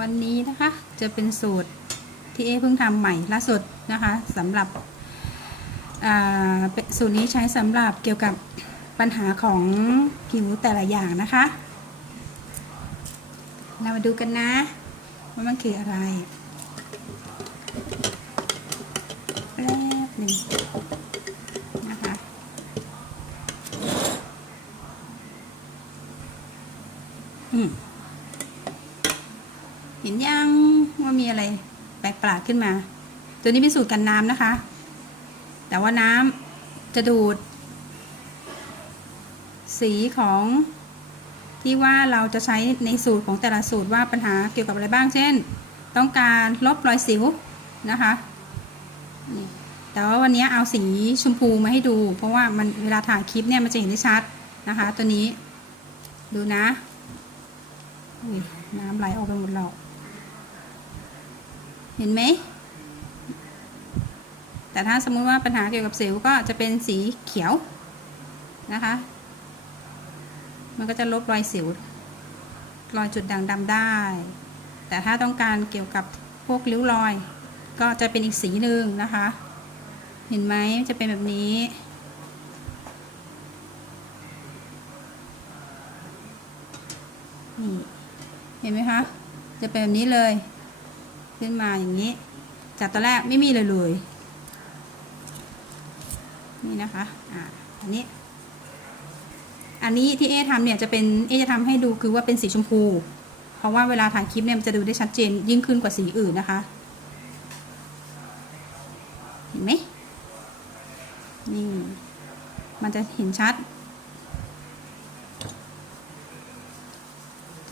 วันนี้นะคะจะเป็นสูตรที่เอเพิ่งทำใหม่ล่าสุดนะคะสำหรับสูตรนี้ใช้สำหรับเกี่ยวกับปัญหาของผิวแต่ละอย่างนะคะ เรามาดูกันนะว่ามันคืออะไรแป๊บหนึ่งนะคะอืม เห็นยังว่ามีอะไรแปลกประหลาดขึ้นมา ตัวนี้เป็นสูตรกันน้ำนะคะ แต่ว่าน้ำจะดูด สีของที่ว่าเราจะใช้ในสูตรของแต่ละสูตรว่าปัญหาเกี่ยวกับอะไรบ้าง เช่น ต้องการลบรอยสิวนะคะแต่ว่าวันนี้เอาสีชมพูมาให้ดู เพราะว่ามันเวลาถ่ายคลิปเนี่ยมันจะเห็นได้ชัดนะคะ ตัวนี้ดูนะน้ำไหลออกไปหมดแล้ว เห็นไหม แต่ถ้าสมมุติว่าปัญหาเกี่ยวกับสิวก็จะเป็นสีเขียวนะคะ มันก็จะลบรอยสิว รอยจุดด่างดำได้ แต่ถ้าต้องการเกี่ยวกับพวกริ้วรอย ก็จะเป็นอีกสีหนึ่งนะคะ เห็นไหมจะเป็นแบบนี้นี่เห็นไหมคะ จะเป็นแบบนี้เลย ขึ้นมาอย่างนี้ จากตอนแรกไม่มีเลยเลย นี่นะคะอ่าอันนี้ อันนี้ที่เอทำเนี่ยจะเป็นเอจะทำให้ดูคือว่าเป็นสีชมพู เพราะว่าเวลาถ่ายคลิปเนี่ยมันจะดูได้ชัดเจนยิ่งขึ้นกว่าสีอื่นนะคะ เห็นไหมนี่มันจะเห็นชัด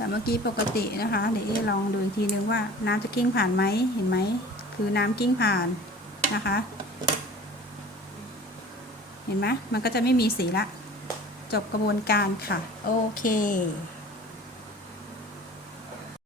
แต่เมื่อกี้ปกตินะคะ เดี๋ยวเอลองดูอีกทีนึงว่าน้ำจะกิ้งผ่านไหมเห็นไหม คือน้ำกิ้งผ่านนะคะ เห็นไหมมันก็จะไม่มีสีละ จบกระบวนการค่ะ โอเค